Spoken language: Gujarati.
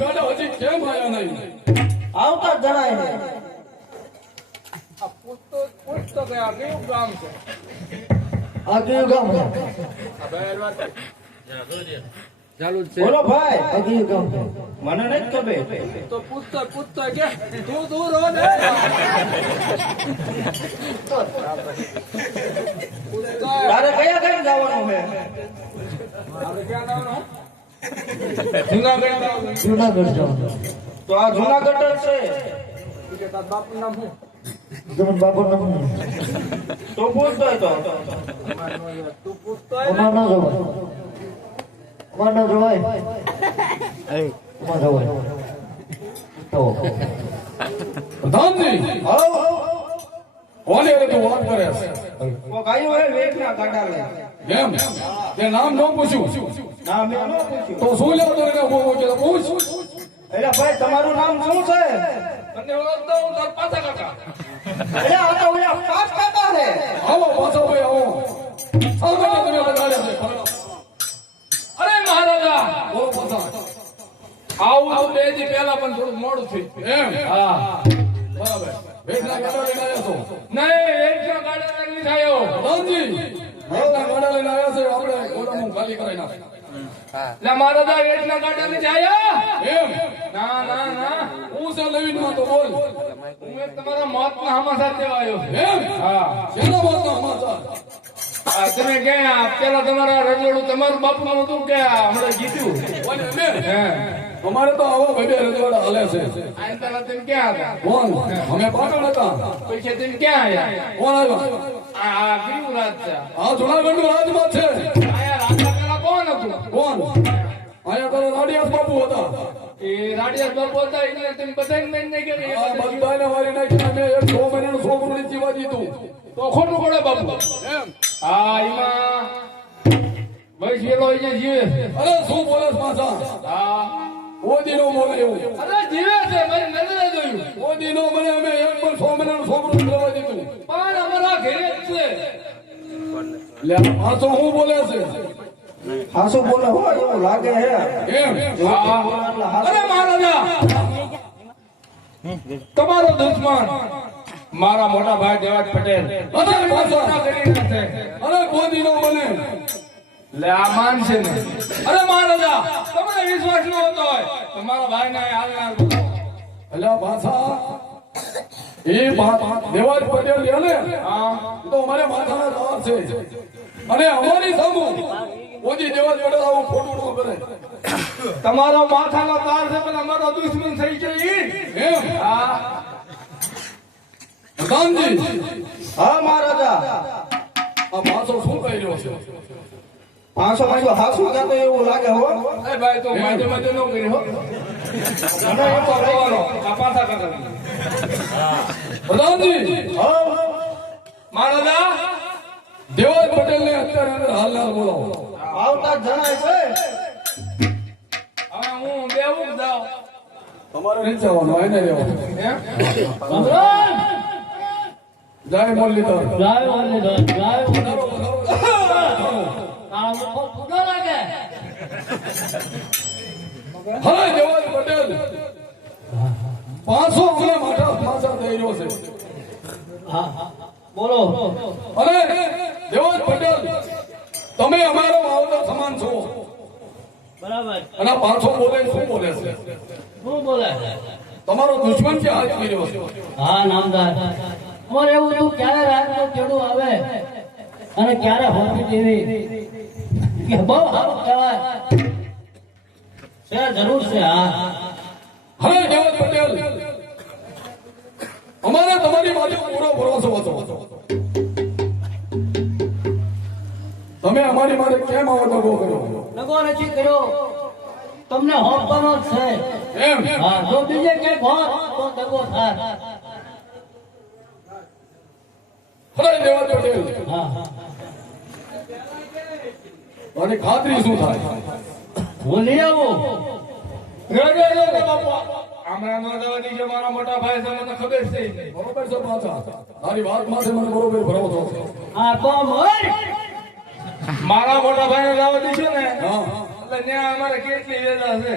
ગાડા હજી કેમ આયા નહીં? આવતા જ જણાય ને. આ પૂછતો ગયા કયું ગામ છે? આ કયું ગામ છે? બોલો ભાઈ, આ કયું ગામ છે? મને નથી ખબર. તો પૂછતો કે તું દૂર હો ને. તારે કયા કઈ જવાનું છે? આપણે ક્યાં જવાનું? જુનાગઢ જવાનું. જુનાગઢ જવાનું. તો આ જુનાગઢ જ છે. કે તાર બાપુનું નામ શું? જમન બાપુ નામ તો પૂછતો હોય તો તું પૂછતો હોય ને? અમાર ના જવાય. અમાર ના જવાય. અમાર જવાય. તો પ્રધાનજી, આવ કોને રે તું વાત કરે છે? ઓ કાઈ હોય વેખના કાઢા લે. કેમ તે નામ ન પૂછ્યું? ના મેં ન પૂછ્યું. તો શું લેવો તો એને બોલો કે પૂછ. એટલે ભાઈ તમારું નામ શું છે? અને ઓળખતો હું તાર પાછા કાકા. એટલે આ તો ઓલા પાસ કાકા છે. આવો પાછો ભાઈ આવો. સામે તમે લગાડ્યા છે. અરે મહારાજા, બોલો પાછા. આવું તો બે દી પહેલા પણ થોડું મોડું થયું. એમ? હા, બરાબર. ભેટના ગાડા લઈને આવ્યા છો? નહીં, ભેટના ગાડા લઈને આવ્યો. પ્રધાનજી, ભેટના ગાડા લઈને આવ્યા છે. આપણે ગોડાઉન ખાલી કરાવી નાખે. લે મહારાજા, ભેટના ગાડા લઈને આવ્યા? એમ? ના ના ના, હું છે લઈને તો બોલ. હું એક તમારા મોતના સમાચાર દેવા આવ્યો. એમ? હા. શેના મોતના સમાચાર? તમે ક્યાં પેલા તમારા રજવાડું તમારું બાપુનું હતું કે હમણાં જીત્યું? અમારે તો આવા બધે રજવાડા હાલે છે. આ પેલા તમે ક્યાં હતા? કોણ? અમે પાટણ હતા. પછી તમે ક્યાં આવ્યા? કોણ આવ્યા? આ કયું રાજ છે? આ જુનાગઢનું રાજમાં છે. આયા રાજા પેલા કોણ હતું? કોણ? આયા તો રાડિયાસ બાપુ હતા. એ રાડિયાસ બાપુ હતા એટલે તમે બધાને મેં નહીં કરી. આ બધાને મારી નાખ્યા. મેં એક 6 મહિનાનું છોકરું જીવા દીધું. તો ખોટું પડે બાપુ. એમ? હા, એમાં વૈશ વેલો અહીંયા જીવે. અરે શું બોલે પાછા? હા, ઓદી નો બોલે એવું. અરે જીવે છે, મારી નજરે જોયું. ઓદી નો મને અમે એક પણ 6 મહિનાનું છોકરું જીવા દીધું. પણ અમારા ઘરે જ છે. લે પાછો હું બોલે છે? હાસુ બોલે હોય એવું લાગે હે. એમ? હા. અરે મહારાજા, તમારો દુશ્મન મારા મોટા ભાઈ દેવાજ પટેલ. અરે ગોદી નો બને. લે આ માન છે ને. અરે મહારાજા, તમને વિશ્વાસ ન હોતો હોય તો મારા ભાઈ ને હાલ એટલે ભાષા એ દેવાજ પટેલ લે ને. હા, તો અમારે માથાના તાર છે. અને અમારી સામુ ઓજી દેવાજ પટેલ આવું ખોટું ન કરે. તમારો માથાનો તાર છે પણ અમારો દુશ્મન થઈ ગયો. એમ? હા. પ્રધાનજી, હા મહારાજા, આ પાછો શું કહી રહ્યો છે? 500 માં હાસુ કહેતો એવું લાગે હો. એ ભાઈ તો માજે માજે નો કરી હો. અને એ તો રોવાનો આ પાછા કાકા. પ્રધાનજી, હા મહારાજા, દેવાજ પટેલ ને અત્યારે અંદર હાલનાર બોલાવો. આવતા જ જણાય છે. હવે હું બેવું જાવ. તમારે નહીં જવાનું, એને રહેવાનું. જય મુરલીધર. જય મુરલીધર. જય મુરલીધર. હા દેવાજ પટેલ 500 હમણાં માથા થઈ રહ્યો છે. બોલો. અરે દેવાજ પટેલ, તમે અમારો માવતર સમાન છો. બરાબર. અને 500 બોલે શું બોલે છે? શું બોલે? તમારો દુશ્મન ક્યાં હાથ કર્યો છે? હા નામદાર, અમારે એવું હતું ક્યારે રાતનો ચેડું આવે અને ક્યારે હોતી દેવી કે બહુ સારું કહેવાય છે. જરૂર છે. હા હવે દેવાજ પટેલ, અમારે તમારી બાજુ પૂરો ભરોસો હતો. તમે અમારી માટે કેમ આવો દગો કર્યો? દગો નથી કર્યો, તમને હોપવાનો જ છે. એમ? હા, જો બીજે ક્યાંક હોત તો દગો થાય. અરે દેવાજ પટેલ, હા અને ખાતરી શું થાય? હું લઈ આવું. હમણાં નો જવા દીજો, મારા મોટા ભાઈ છે, મને ખબર છે. બરોબર છે પાછા, તારી વાત માથે મને બરોબર ભરોસો છે. હા તો મર. મારા મોટા ભાઈ ને જવા દીધો ને, એટલે ત્યાં અમારે કેટલી વેદા છે.